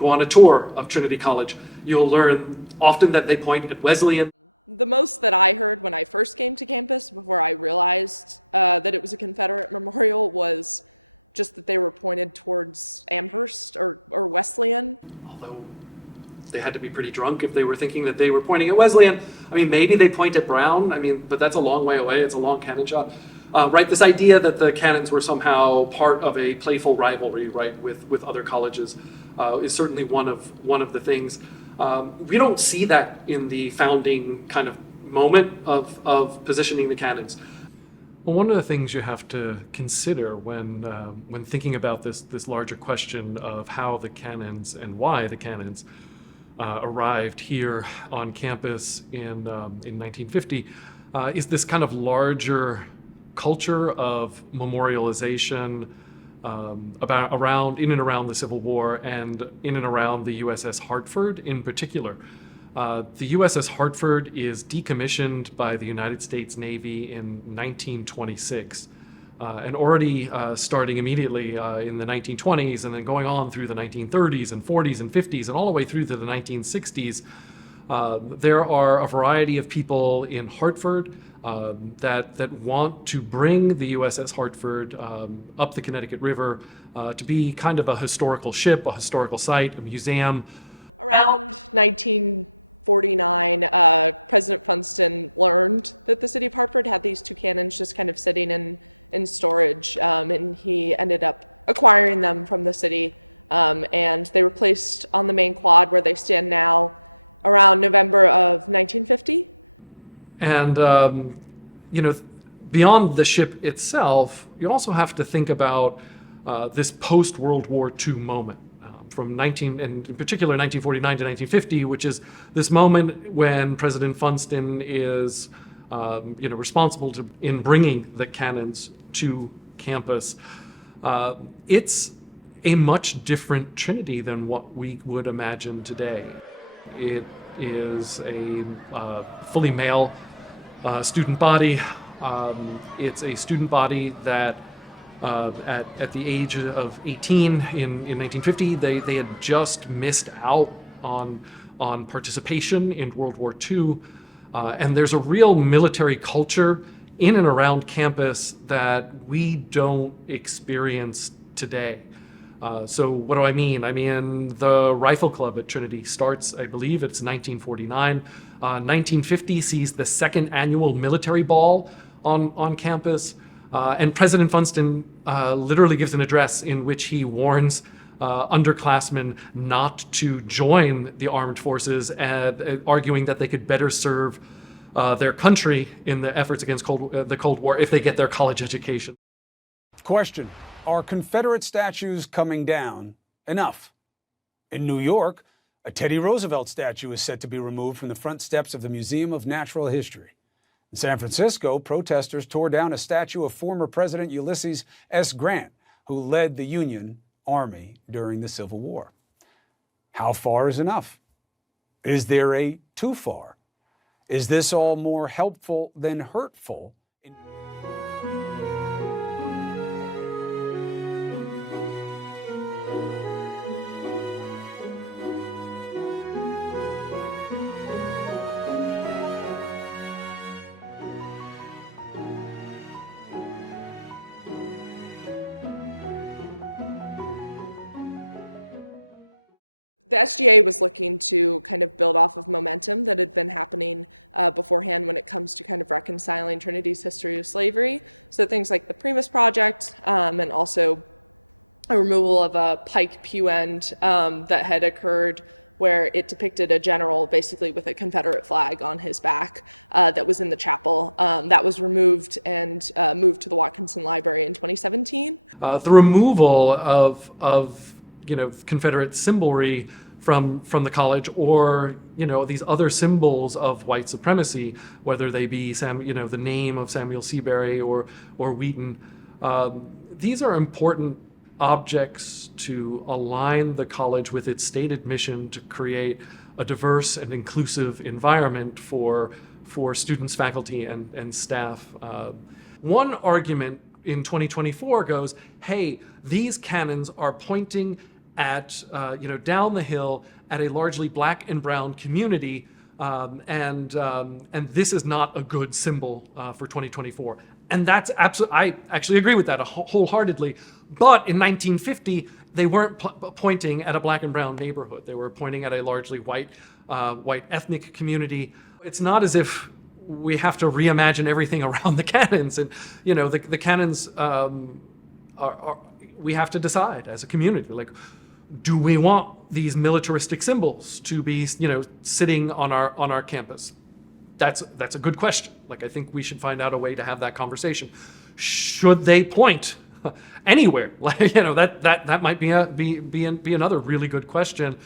go on a tour of Trinity College, you'll learn often that they point at Wesleyan. Although they had to be pretty drunk if they were thinking that they were pointing at Wesleyan. I mean, maybe they point at Brown. I mean, but that's a long way away. It's a long cannon shot. Right, this idea that the canons were somehow part of a playful rivalry, right, with other colleges, is certainly one of the things. We don't see that in the founding kind of moment of positioning the canons. Well, one of the things you have to consider when thinking about this larger question of how the canons and why the canons arrived here on campus in 1950 is this kind of larger culture of memorialization in and around the Civil War and in and around the USS Hartford in particular. The USS Hartford is decommissioned by the United States Navy in 1926. And already starting immediately in the 1920s and then going on through the 1930s and 40s and 50s and all the way through to the 1960s, there are a variety of people in Hartford that want to bring the USS Hartford up the Connecticut River to be kind of a historical ship, a historical site, a museum. About 1949. And, beyond the ship itself, you also have to think about this post-World War II moment from and in particular 1949 to 1950, which is this moment when President Funston is, responsible in bringing the cannons to campus. It's a much different Trinity than what we would imagine today. It is a fully male student body. It's a student body that at the age of 18 in 1950, they had just missed out on participation in World War II. And there's a real military culture in and around campus that we don't experience today. So what do I mean? I mean, the Rifle Club at Trinity starts, I believe it's 1949. 1950 sees the second annual military ball on campus. And President Funston literally gives an address in which he warns underclassmen not to join the armed forces, arguing that they could better serve their country in the efforts against the Cold War if they get their college education. Question: are Confederate statues coming down enough? In New York, a Teddy Roosevelt statue is set to be removed from the front steps of the Museum of Natural History. In San Francisco, protesters tore down a statue of former President Ulysses S. Grant, who led the Union Army during the Civil War. How far is enough? Is there a too far? Is this all more helpful than hurtful? The removal of Confederate symbolry from the college, or these other symbols of white supremacy, whether they be the name of Samuel Seabury or Wheaton. These are important objects to align the college with its stated mission to create a diverse and inclusive environment for students, faculty, and staff. One argument in 2024 goes, hey, these cannons are pointing at, down the hill at a largely black and brown community. And this is not a good symbol for 2024. And that's absolutely, I actually agree with that wholeheartedly. But in 1950, they weren't pointing at a black and brown neighborhood. They were pointing at a largely white ethnic community. It's not as if we have to reimagine everything around the cannons. And, the cannons we have to decide as a community, like, do we want these militaristic symbols to be, sitting on our campus? That's a good question. Like, I think we should find out a way to have that conversation. Should they point anywhere? Like, that might be another really good question,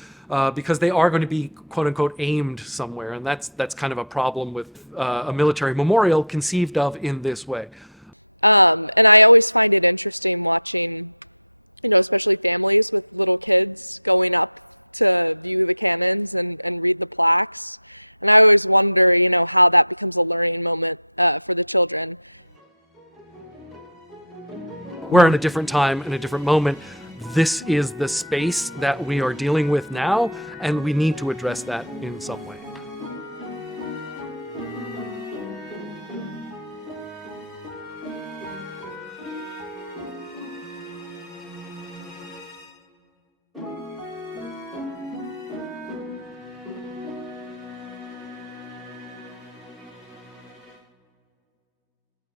because they are going to be quote unquote aimed somewhere, and that's kind of a problem with a military memorial conceived of in this way. We're in a different time and a different moment. This is the space that we are dealing with now, and we need to address that in some way.